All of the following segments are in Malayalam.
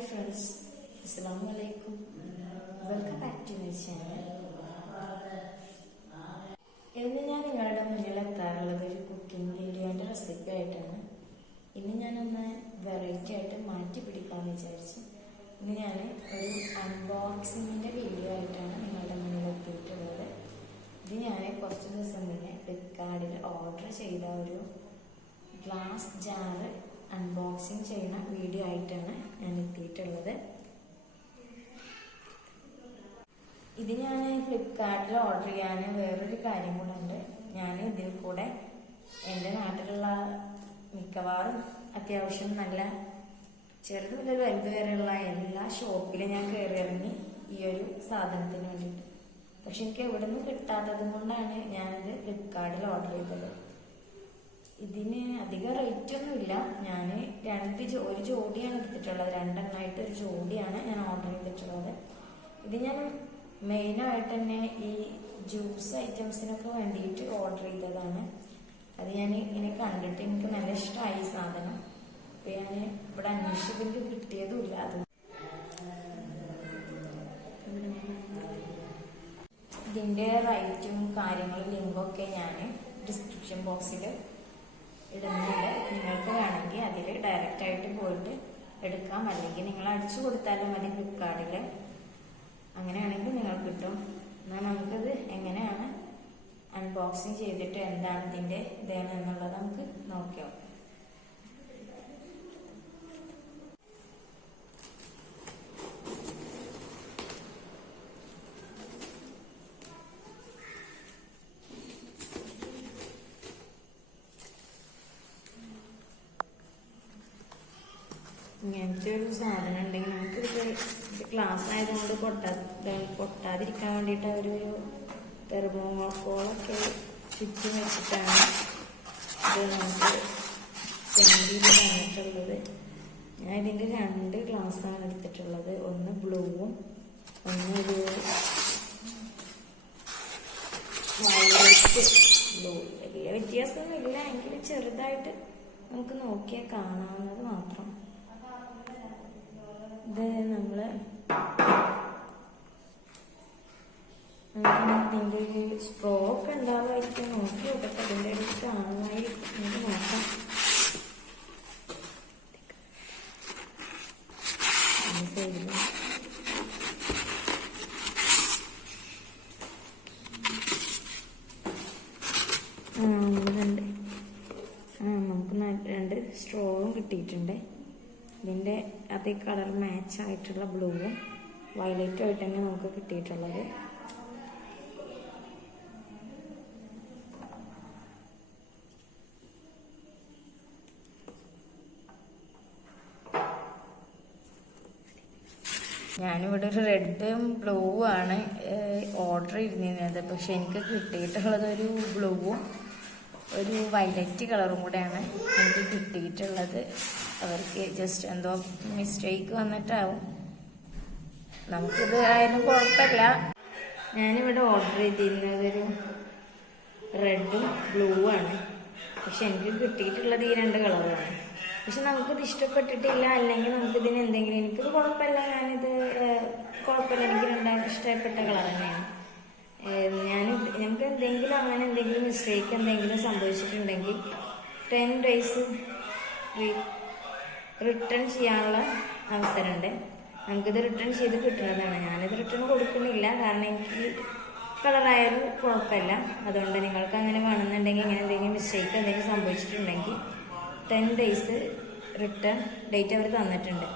Hi friends, Assalamu alaikum. Welcome back to my channel. ഇന്ന് ഞാൻ നിങ്ങളുടെ മുന്നിൽ എത്താറുള്ളത് ഒരു കുക്കിംഗ് വീഡിയോൻ്റെ റെസിപ്പി ആയിട്ടാണ്. ഇന്ന് ഞാനൊന്ന് വെറൈറ്റി ആയിട്ട് മാറ്റി പിടിക്കാമെന്ന് വിചാരിച്ചു. ഇന്ന് ഞാൻ ഒരു അൺബോക്സിങ്ങിൻ്റെ വീഡിയോ ആയിട്ടാണ് നിങ്ങളുടെ മുന്നിൽ എത്തിയിട്ടുള്ളത്. ഇത് ഞാൻ കുറച്ച് ദിവസം മുന്നേ ഫ്ലിപ്കാർട്ടിൽ ഓർഡർ ചെയ്ത ഒരു ഗ്ലാസ് ജാറ് അൺബോക്സിങ് ചെയ്യുന്ന വീഡിയോ ആയിട്ടാണ് ഞാൻ എത്തിയിട്ടുള്ളത്. ഇത് ഞാൻ ഫ്ലിപ്കാർട്ടിൽ ഓർഡർ ചെയ്യാൻ വേറൊരു കാര്യം കൂടെ ഉണ്ട്. ഞാൻ ഇതിൽ കൂടെ എൻ്റെ നാട്ടിലുള്ള മിക്കവാറും അത്യാവശ്യം നല്ല ചെറുത് മുതൽ വലുത് വരെയുള്ള എല്ലാ ഷോപ്പിലും ഞാൻ കയറി ഇറങ്ങി ഈ ഒരു സാധനത്തിന് വേണ്ടിയിട്ട്. പക്ഷെ എനിക്ക് എവിടെ നിന്ന് കിട്ടാത്തത് കൊണ്ടാണ് ഞാനിത് ഫ്ലിപ്കാർട്ടിൽ ഓർഡർ ചെയ്തത്. ഇതിന് അധികം റേറ്റ് ഒന്നുമില്ല. ഞാൻ ഒരു ജോഡിയാണ് എടുത്തിട്ടുള്ളത്. രണ്ടെണ്ണമായിട്ട് ഒരു ജോഡിയാണ് ഞാൻ ഓർഡർ ചെയ്തിട്ടുള്ളത്. ഇത് ഞാൻ മെയിനായിട്ട് തന്നെ ഈ ജ്യൂസ് ഐറ്റംസിനൊക്കെ വേണ്ടിയിട്ട് ഓർഡർ ചെയ്തതാണ്. അത് ഞാൻ ഇങ്ങനെ കണ്ടിട്ട് എനിക്ക് നല്ല ഇഷ്ടമായി സാധനം. അപ്പം ഞാൻ ഇവിടെ അന്വേഷിച്ചതിൽ കിട്ടിയതുമില്ല. അത് ഇതിൻ്റെ റേറ്റും കാര്യങ്ങളും ലിങ്കൊക്കെ ഞാൻ ഡിസ്ക്രിപ്ഷൻ ബോക്സിൽ ഇടുന്നുണ്ട്. നിങ്ങൾക്ക് വേണമെങ്കിൽ അതിൽ ഡയറക്റ്റ് ആയിട്ട് പോയിട്ട് എടുക്കാം, അല്ലെങ്കിൽ നിങ്ങൾ അടിച്ചു കൊടുത്താലും മതി ഫ്ലിപ്കാർട്ടിൽ. അങ്ങനെയാണെങ്കിൽ നിങ്ങൾക്ക് കിട്ടും. എന്നാൽ നമുക്കിത് എങ്ങനെയാണ് അൺബോക്സിങ് ചെയ്തിട്ട് എന്താണ് ഇതിൻ്റെ ഇതാണ് എന്നുള്ളത് നമുക്ക് നോക്കാം. ഇങ്ങനത്തെ ഒരു സാധനം ഉണ്ടെങ്കിൽ നമുക്ക് ഇത് ഗ്ലാസ് ആയതുകൊണ്ട് പൊട്ടാതിരിക്കാൻ വേണ്ടിയിട്ട് അവരൊരു തെർമോക്കോളൊക്കെ ചുറ്റും വെച്ചിട്ടാണ് ഇത് നമുക്ക് ക്യാൻറ്റീനിൽ തന്നിട്ടുള്ളത്. ഞാൻ ഇതിൻ്റെ 2 ഗ്ലാസ്സാണ് എടുത്തിട്ടുള്ളത്. ഒന്ന് ബ്ലൂവും ഒന്നൊരു വയലറ്റ് ബ്ലൂ. വലിയ വ്യത്യാസമൊന്നുമില്ല, എങ്കിലും ചെറുതായിട്ട് നമുക്ക് നോക്കിയാൽ കാണാവുന്നത് മാത്രം. ഇത് ഇതിൻ്റെ ഒരു സ്ട്രോ ഒക്കെ ഉണ്ടാവുമായിരിക്കും. നോക്കി നോക്കട്ടെ, അതിൻ്റെ ഇടയിൽ കാണുമായിരിക്കും. നമുക്ക് നോക്കാം. നമുക്ക് 2 സ്ട്രോവും കിട്ടിയിട്ടുണ്ട്. ഇതിൻ്റെ അതേ കളർ മാച്ച് ആയിട്ടുള്ള ബ്ലൂവും വയലറ്റും ആയിട്ട് തന്നെ നമുക്ക് കിട്ടിയിട്ടുള്ളത്. ഞാനിവിടെ ഒരു റെഡും ബ്ലൂവും ആണ് ഓർഡർ ചെയ്തിരുന്നത്. പക്ഷെ എനിക്ക് കിട്ടിയിട്ടുള്ളത് ഒരു ബ്ലൂവും ഒരു വയലറ്റ് കളറും കൂടെയാണ് എനിക്ക് കിട്ടിയിട്ടുള്ളത്. അവർക്ക് ജസ്റ്റ് എന്തോ മിസ്റ്റേക്ക് വന്നിട്ടാവും. നമുക്കിത് ആയാലും കുഴപ്പമില്ല. ഞാനിവിടെ ഓർഡർ ചെയ്തിരുന്നതൊരു റെഡും ബ്ലൂവും ആണ്. പക്ഷെ എനിക്ക് കിട്ടിയിട്ടുള്ളത് ഈ 2 കളറുമാണ്. പക്ഷെ നമുക്കിത് ഇഷ്ടപ്പെട്ടിട്ടില്ല, അല്ലെങ്കിൽ നമുക്കിതിന് എന്തെങ്കിലും എനിക്കിത് കുഴപ്പമില്ല, കുഴപ്പമില്ല, എനിക്ക് 2 ഇഷ്ടപ്പെട്ട കളർ തന്നെയാണ്. ഞങ്ങൾക്ക് എന്തെങ്കിലും അങ്ങനെ എന്തെങ്കിലും മിസ്റ്റേക്ക് എന്തെങ്കിലും സംഭവിച്ചിട്ടുണ്ടെങ്കിൽ 10 days റിട്ടേൺ ചെയ്യാനുള്ള അവസരമുണ്ട്. നമുക്കിത് റിട്ടേൺ ചെയ്ത് കിട്ടുന്നതാണ്. ഞാനിത് റിട്ടേൺ കൊടുക്കുന്നില്ല, കാരണം എനിക്ക് കളറായാലും കുഴപ്പമില്ല. അതുകൊണ്ട് നിങ്ങൾക്ക് അങ്ങനെ വേണമെന്നുണ്ടെങ്കിൽ ഇങ്ങനെ എന്തെങ്കിലും മിസ്റ്റേക്ക് എന്തെങ്കിലും സംഭവിച്ചിട്ടുണ്ടെങ്കിൽ 10 days റിട്ടേൺ ഡേറ്റ് അവർ തന്നിട്ടുണ്ട്.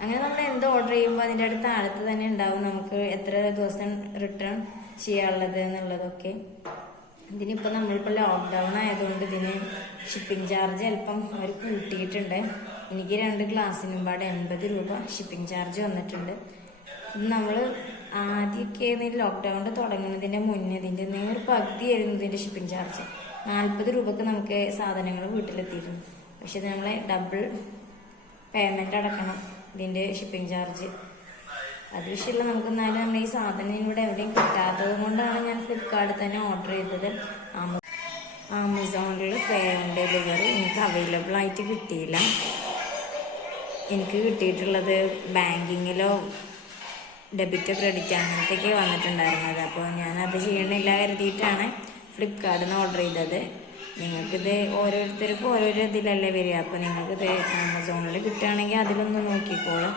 അങ്ങനെ നമ്മൾ എന്ത് ഓർഡർ ചെയ്യുമ്പോൾ അതിൻ്റെ അടുത്ത് താഴത്ത് തന്നെ ഉണ്ടാവും നമുക്ക് എത്ര ദിവസം റിട്ടേൺ ചെയ്യാനുള്ളത് എന്നുള്ളതൊക്കെ. ഇതിനിപ്പോൾ നമ്മളിപ്പോൾ ലോക്ക്ഡൗൺ ആയതുകൊണ്ട് ഇതിന് ഷിപ്പിംഗ് ചാർജ് അല്പം അവർ കൂട്ടിയിട്ടുണ്ട്. എനിക്ക് 2 ഗ്ലാസ്സിനും പാടെ 80 രൂപ ഷിപ്പിംഗ് ചാർജ് വന്നിട്ടുണ്ട്. ഇത് നമ്മൾ ആദ്യമൊക്കെ ലോക്ക്ഡൗൺ തുടങ്ങുന്നതിൻ്റെ മുന്നേ ഇതിൻ്റെ പകുതിയായിരുന്നു ഇതിൻ്റെ ഷിപ്പിംഗ് ചാർജ്. 40 രൂപക്ക് നമുക്ക് സാധനങ്ങൾ വീട്ടിലെത്തിയിരുന്നു. പക്ഷെ ഇത് നമ്മളെ ഡബിൾ പേയ്മെൻറ്റ് അടക്കണം ഇതിൻ്റെ ഷിപ്പിംഗ് ചാർജ്. അത് വിഷയമില്ല. നമുക്ക് എന്നാലും നമ്മൾ ഈ സാധനം ഇവിടെ എവിടെയും കിട്ടാത്തത് കൊണ്ടാണ് ഞാൻ ഫ്ലിപ്കാർട്ടിൽ തന്നെ ഓർഡർ ചെയ്തത്. ആമസോണിൽ പേ ഓൺ ഡെലിവറി എനിക്ക് അവൈലബിൾ ആയിട്ട് കിട്ടിയില്ല. എനിക്ക് കിട്ടിയിട്ടുള്ളത് ബാങ്കിങ്ങിലോ ഡെബിറ്റോ ക്രെഡിറ്റോ അങ്ങനത്തെയൊക്കെ വന്നിട്ടുണ്ടായിരുന്നത്. അപ്പോൾ ഞാനത് ചെയ്യണില്ല കരുതിയിട്ടാണ് ഫ്ലിപ്കാർട്ടിൽ നിന്ന് ഓർഡർ ചെയ്തത്. നിങ്ങൾക്കിത് ഓരോരുത്തർക്കും ഓരോരോ ഇതിലല്ലേ വരിക. അപ്പോൾ നിങ്ങൾക്കിത് ആമസോണിൽ കിട്ടുകയാണെങ്കിൽ അതിലൊന്ന് നോക്കിക്കോളാം.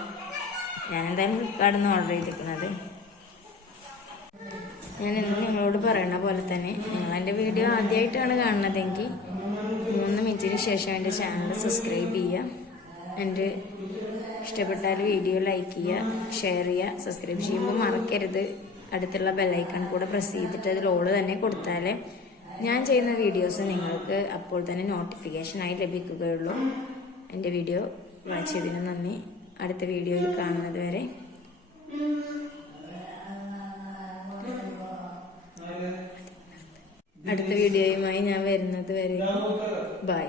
ഞാനെന്തായാലും ഫ്ലിപ്കാർട്ടിൽ നിന്ന് ഓർഡർ ചെയ്തിരിക്കുന്നത്. ഞാൻ ഇന്ന് നിങ്ങളോട് പറയുന്ന പോലെ തന്നെ നിങ്ങളെൻ്റെ വീഡിയോ ആദ്യമായിട്ടാണ് കാണുന്നതെങ്കിൽ 3 മിനിറ്റിന് ശേഷം എൻ്റെ ചാനൽ സബ്സ്ക്രൈബ് ചെയ്യുക. എൻ്റെ ഇഷ്ടപ്പെട്ടാൽ വീഡിയോ ലൈക്ക് ചെയ്യുക, ഷെയർ ചെയ്യുക. സബ്സ്ക്രൈബ് ചെയ്യുമ്പോൾ മറക്കരുത് അടുത്തുള്ള ബെല്ലൈക്കൺ കൂടെ പ്രസ് ചെയ്തിട്ട് അതിൽ ഓൾ തന്നെ കൊടുത്താലേ ഞാൻ ചെയ്യുന്ന വീഡിയോസ് നിങ്ങൾക്ക് അപ്പോൾ തന്നെ നോട്ടിഫിക്കേഷനായി ലഭിക്കുകയുള്ളൂ. എൻ്റെ വീഡിയോ വാച്ച് ചെയ്തതിന് നന്ദി. അടുത്ത വീഡിയോയിൽ കാണുന്നത് വരെ അടുത്ത വീഡിയോയുമായി ഞാൻ വരുന്നത് വരെ ബൈ.